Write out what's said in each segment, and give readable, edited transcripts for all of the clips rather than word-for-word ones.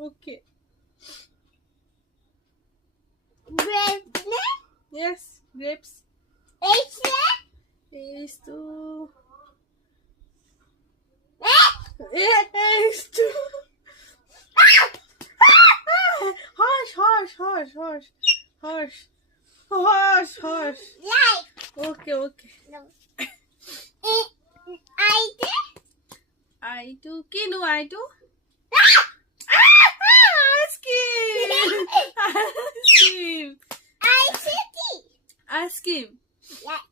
Okay. Grapes. Yes, grapes. H. Is to. Is to. Horse. Like. Okay. No. I. I do. Kinu, I do. Ask him. Yes.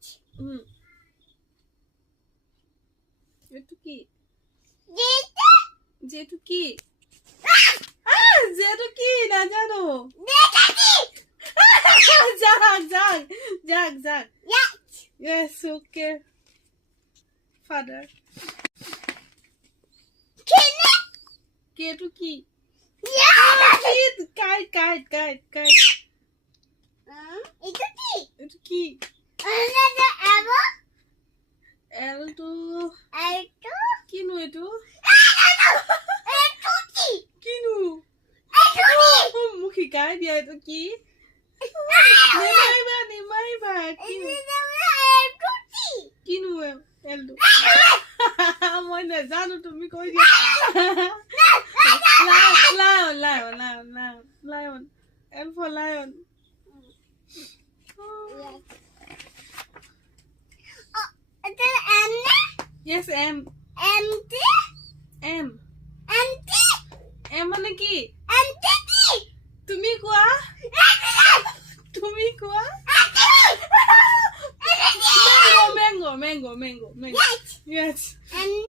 Itu ki. This. যেটু কি যেটু কি না জানো যাক yes okay father কেটু কি kite এটা কি L to কিনু এটু কিনু মুখি গাই দিয়া এটা কি নিমাইবা কিনু এলটো মই নাজানো তুমি কৈ দিয়া lion L for lion yes M মানে কি তুমি কোৱা mango yes